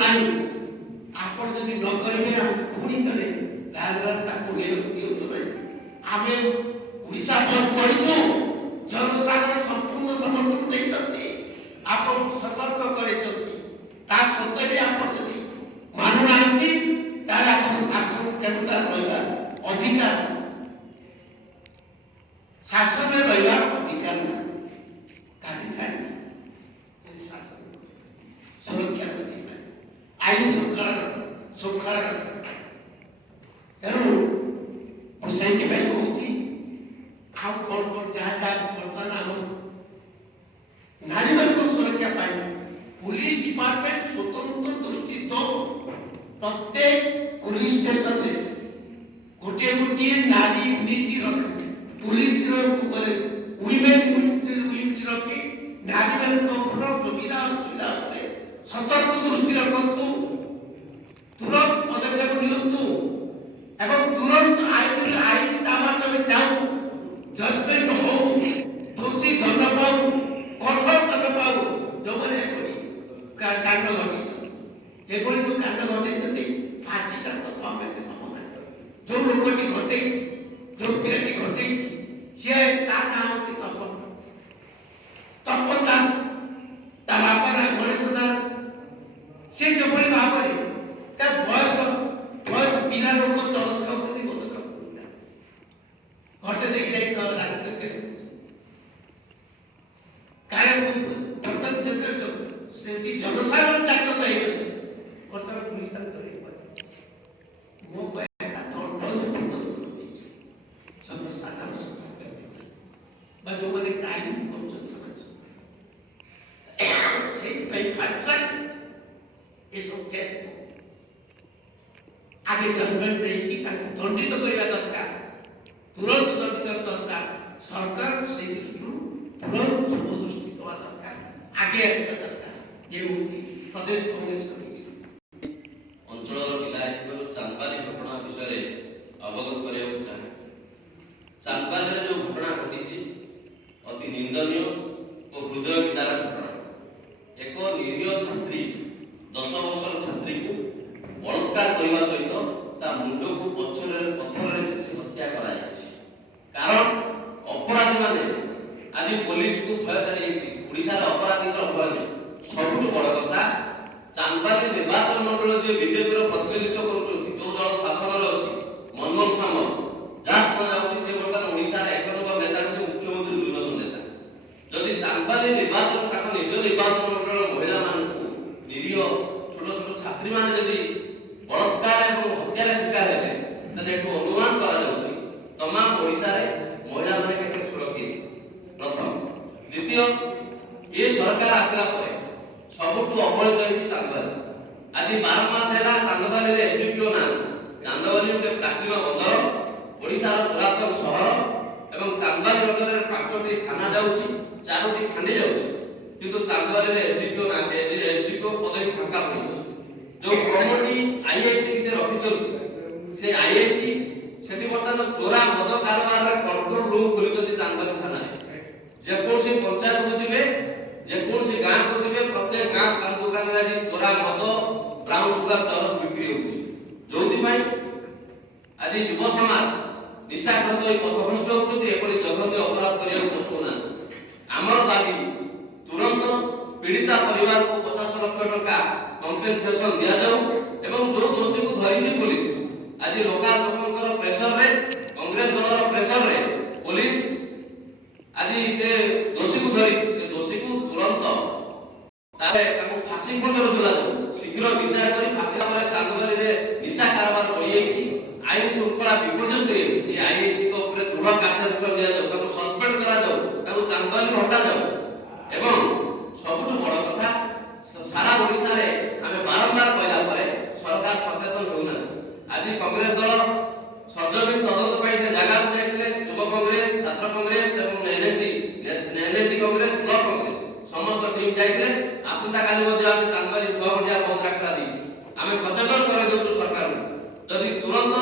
नहीं आपण जदि न करिवे हम पुणी करे रास्ता को ले तो नहीं आमे ओडिशा पर पड़िछु जनसाधारण संपूर्ण समर्थन देइछथि आपण सतर्क करेछथि ता सत्ते भी आपण जदि मानु नांती ताले आपण शासन क्षमता रहबा अधिकार शासन में रहबा अधिकार काटी छाड़ी शासन सुरक्षा को आईन श्रृंखला तेणु मुझे कहूँ आ कौन कौन जहाँ जहाँ बर्तमान आम नारी मान सुरक्षा पाई पुलिस डिपार्टमेंट स्वतंत्र दृष्टि तो प्रत्येक पुलिस स्टेशन में गोटे गोटे नारी यूनिट रख पुलिस वुमेन यूनिट रखी नारी मान सुविधा असुविधा सतर्क दृष्टि रखु तुरंत पदक्षेप नियंतु एवं तुरंत आईन आईन दामाट में जाऊ जजमेंट हो दोषी दंड पाऊ कठोर दंड पाऊ जो मैंने कांड घटी एभली जो कांड घटे फांसी तो कम जो लोकटी घटे जो पिलाटी घटे सी ता ना हूँ तपन तपन दास ता बापा ना गणेश दास सी जो भाव में बयस बयस पिला लोक चरस खाऊँ घटे देखिए राजनीति बर्तमान जो जनसाधारण जागृत हो बर्तमान पुलिस मो जनसाधारण जो मैंने क्राइम आगे जजमेंट नहीं दंडित करने दरकार तुरंत दंडित दरकार सरकार से दृष्टि तुरंत शुभ दृष्टि देवा दरकार आगे आसवा दरकार ये होती प्रदेश कांग्रेस कमिटी अंचल विधायक चांदबाली घटना विषय अवगत करने चाहे चांदबाली जो घटना घटी अति निंदनीय और हृदय विदारक घटना एक निरीह छात्री 10 वर्षर छात्री को बलात्कार करने सहित ता मुंड को पत्थर छेची हत्या कराई कारण अपराधी माने आज पुलिस को भय चली ओडिशा अपराधी भय नहीं सबुठ बड़ कथा चांदबाली निर्वाचन मंडल जो बीजेपी प्रतिनिधित्व कर जो जन शासन अच्छी मनमोहन सामंत जहाँ शुणा से बर्तमान ओडिशा एक नंबर नेता मुख्यमंत्री 2 नंबर नेता जदि चांदबाली निर्वाचन निज निर्वाचन मंडल महिला मान निरीह छोट छोट छात्री मान जदि बलात्कार और हत्यार शिकार हेबे अनुमान करा तमाम ओडिशा रे महिला माने केते सुरक्षित प्रथम द्वितीय ये सरकार आसला परे सबुठु अवहेलित होई चांदबाली आज 12 मास हैला चांदबाली रे एसडीपीओ ना चांदबाली गोटे प्राचीन बंदर ओडिशा रो पुरातन शहर एवं चांदबाली नगरे 5टी थाना जाउची 4टी खांडी जाउची किंतु चांदबाली रे एसडीपीओ ना एसडीपीओ पदवी फांका पड़ी जो कमिटी आईएससी से रखिछन से आईएससी सेठी बर्तमान चोरा मद कारोबार रे कंट्रोल रूम खुलिछथि चांदबाली थाना रे जे कोनसी पंचायत को जिवे जे कोनसी गांव को जिवे प्रत्येक गांव पान दुकान रे आज चोरा मद ब्राउन सुगर चरस बिक्री होछि जोथि पई आज युवा समाज निशाग्रस्त होई पथभ्रष्ट होछथि एपरि जघन्य अपराध करिया पछुना हमर दाबी तुरंत पीड़िता परिवार को 50 लाख टका कंपेंसेशन दिया जाऊ एवं जो दोषी को धरिछि पुलिस आज लोकंकर प्रेशर रे कांग्रेस दलर प्रेशर रे पुलिस आज से दोषी को धरि से दोषी को तुरंत तारे ताको फांसी कोटर दुला जाऊ शीघ्र विचार करी फांसी पर चांदबाली रे निशा कारोबार होई जाईछि आईन श्रृंखला विपर्यस्त होई जाईछि से आईएससी को ऊपर दृढ़ कार्यानुष्ठान लिया जाऊ ताको सस्पेंड करा जाऊ ताको चांदबाली हटा जाऊ एवं सबुठ बड़ कथा सारा ओडिशा रे आमे बारंबार कहला परे सरकार सचेतन होउना आज कांग्रेस दल सरजमीन तदंत पाई से जगह को जाइतिले युवा कांग्रेस छात्र कांग्रेस एवं एनएससी कांग्रेस ब्लॉक कांग्रेस समस्त टीम जाइतिले आसंता काली मध्ये आमे चांदबाली 6 घंटा बंद राखला दी आमे सचेतन करे दउछु सरकार जदि तुरंत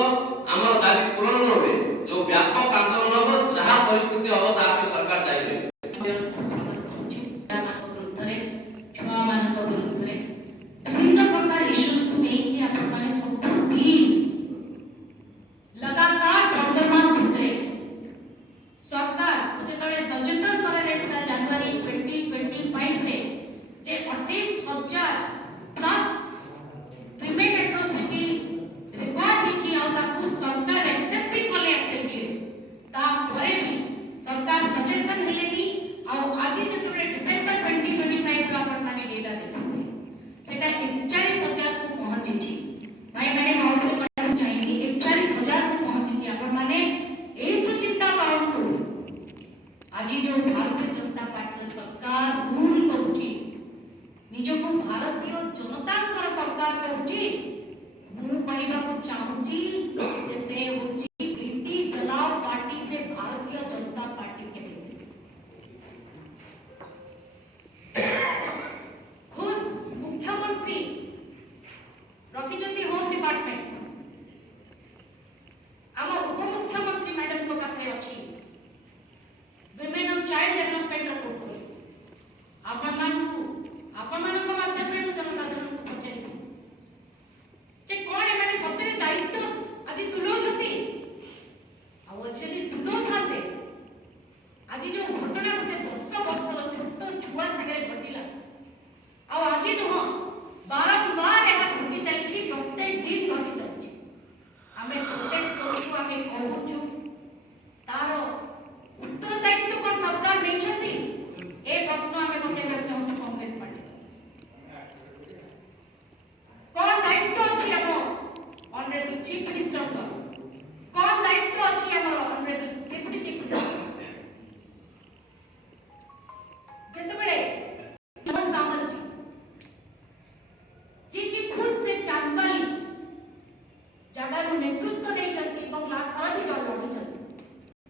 हमर दाबी पूर्ण न होबे जो व्यापक आंदोलन हो जहां परिस्थिति हो ता पे सरकार दायी विभिन्न प्रकार ଭାରତୀୟ ଜନତାଙ୍କର ସରକାର କହୁଛି ମୁଁ କହିବାକୁ ଚାହୁଁଛି ଯେ ସେ ହଉଛି